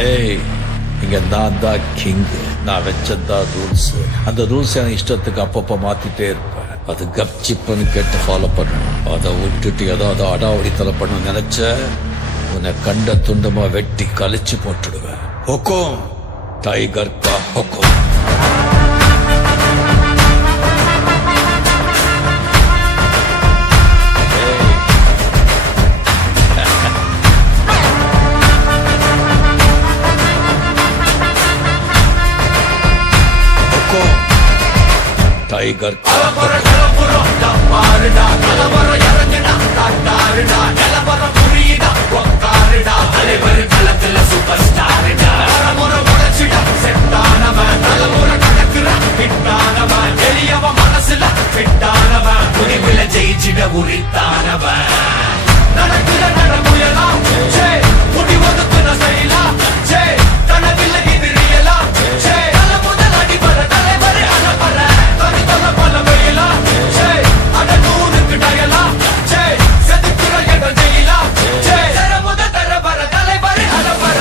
ஏய், இங்க நான் தான் கிங். நான் வச்சதான் ரூல்ஸ். அந்த ரூல்ஸ் எனக்கு இஷ்டத்துக்கு அப்பப்ப மாத்திட்டே இருப்பேன். அது கப்சிப்புன்னு கேட்டு ஃபாலோ பண்ணணும். அதை விட்டுட்டு ஏதாவது அடாவடித்தலை பண்ண நினைச்ச உன்னை கண்ட துண்டமா வெட்டி கழிச்சு போட்டுடுவேன். ஹொக்கும், டைகர் கா ஹொக்கும். டைகர் மனசுல ஜெயிச்சிட உரித்தானவன் நடக்கிற நடமுயலாம் முடி ஒதுக்குன செய்யலாம் கனவில்லை இது ரியலாம் தல முதல் அடிபர தலைவர் அனபர தனி தல பல வெயிலாம் அட நூறுக்கு டயலாம் செதுக்குற எங்கள் ஜெயிலாம் தர முதல் தரவர தலைவர் அனபர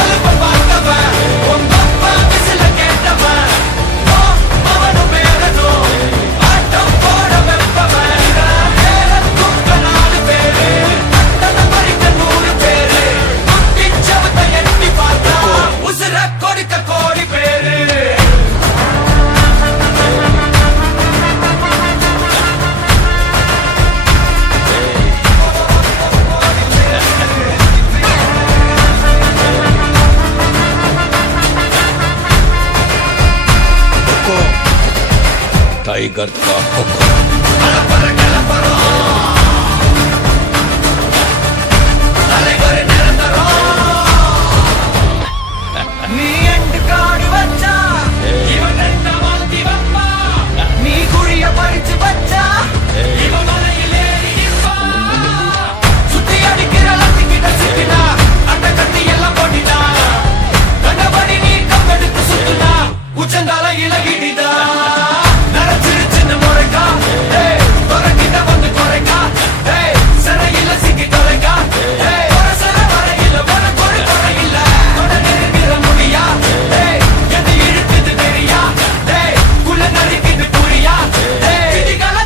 அலுப்ப பார்த்தவன் உங்கப்பா விசில கேட்டவன் அவனும் மேலனும் ஆட்டம் போட வெப்பவன் ஏலத்துக்க 4 பேரு தட்டன மறிக்க 100 பேரு குட்டிச்சவத்தை எட்டி பார்த்தா உசுர கொடுக்க கோடி பேரு டைகர் கா ஹொக்கும்.